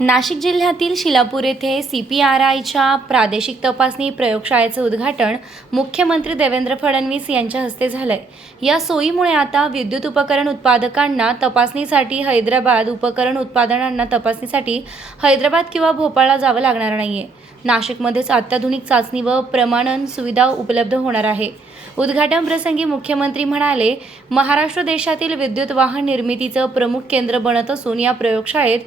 नाशिक जिल्ह्यातील शिलापूर येथे C P R आयच्या प्रादेशिक तपासणी प्रयोगशाळेचं उद्घाटन मुख्यमंत्री देवेंद्र फडणवीस यांच्या हस्ते झालंय. या सोयीमुळे आता विद्युत उपकरण उत्पादकांना तपासणीसाठी हैदराबाद उपकरण उत्पादनांना तपासणीसाठी हैदराबाद किंवा भोपाळला जावं लागणार नाहीये. नाशिकमध्येच अत्याधुनिक चाचणी व प्रमाणन सुविधा उपलब्ध होणार आहे. उद्घाटन प्रसंगी मुख्यमंत्री म्हणाले महाराष्ट्र देशातील विद्युत वाहन निर्मितीचं प्रमुख केंद्र बनत असून या प्रयोगशाळेत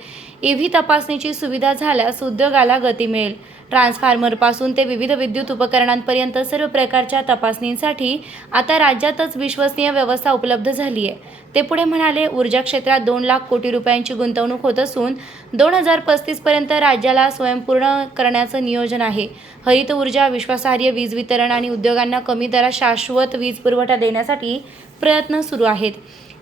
ईव्ही तपासणीची सुविधा झाल्यास उद्योगाला गती मिळेल. ट्रान्सफॉर्मरपासून ते विविध विद्युत उपकरणांपर्यंत सर्व प्रकारच्या तपासणींसाठी आता राज्यातच विश्वसनीय व्यवस्था उपलब्ध झाली आहे. ते पुढे म्हणाले ऊर्जा क्षेत्रात दोन लाख कोटी रुपयांची गुंतवणूक होत असून दोन हजार पस्तीसपर्यंत राज्याला स्वयंपूर्ण करण्याचं नियोजन आहे. हरित ऊर्जा विश्वासार्ह वीज वितरण आणि उद्योगांना कमी दरात शाश्वत वीज पुरवठा देण्यासाठी प्रयत्न सुरू आहेत.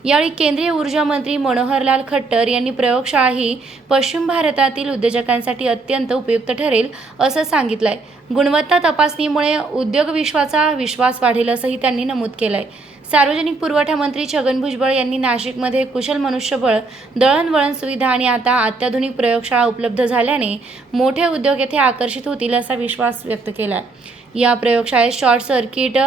यावेळी केंद्रीय ऊर्जा मंत्री मनोहरलाल खट्टर यांनी प्रयोगशाळा ही पश्चिम भारतातील उद्योजकांसाठी अत्यंत उपयुक्त ठरेल असं सांगितलंय. गुणवत्ता तपासणीमुळे उद्योग विश्वाचा विश्वास वाढेल असंही त्यांनी नमूद केलंय. सार्वजनिक पुरवठा मंत्री छगन भुजबळ यांनी नाशिकमध्ये कुशल मनुष्यबळ दळणवळण सुविधा आणि आता अत्याधुनिक प्रयोगशाळा उपलब्ध झाल्याने मोठे उद्योग येथे आकर्षित होतील असा विश्वास व्यक्त केला या प्रयोगशाळेत short circuit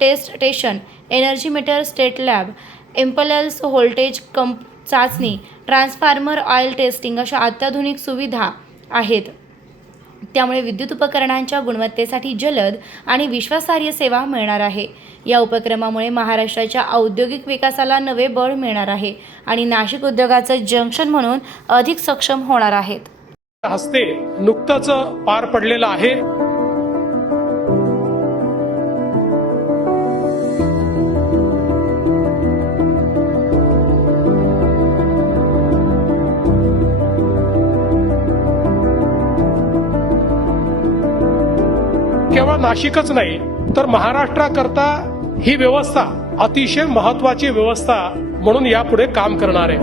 test station energy meter state lab impulse voltage कंप चाचणी ट्रान्सफॉर्मर ऑइल टेस्टिंग अशा अत्याधुनिक सुविधा आहेत. त्यामुळे विद्युत उपकरणांच्या गुणवत्तेसाठी जलद आणि विश्वासार्ह सेवा मिळणार आहे. या उपक्रमामुळे महाराष्ट्राच्या औद्योगिक विकासाला नवे बळ मिळणार आहे आणि नाशिक उद्योगाचं जंक्शन म्हणून अधिक सक्षम होणार आहेत. हस्ते नुकतंच पार पडलेलं आहे. केवळ नाशिकच नाही तर महाराष्ट्राकरता ही व्यवस्था अतिशय महत्वाची व्यवस्था म्हणून यापुढे काम करणार आहे.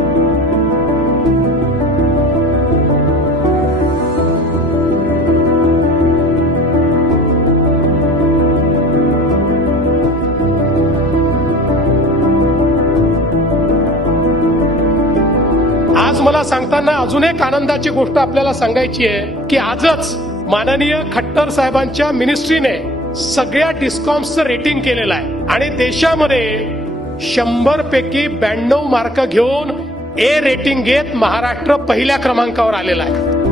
आज मला सांगताना अजून एक आनंदाची गोष्ट आपल्याला सांगायची आहे की आजच माननीय खट्टर साहेबांच्या मिनिस्ट्रीने सगळ्या डिस्कॉम्सचं रेटिंग केलेलं आहे. आणि देशामध्ये शंभर पैकी ब्याण्णव मार्क घेऊन ए रेटिंग घेत महाराष्ट्र पहिल्या क्रमांकावर आलेला आहे.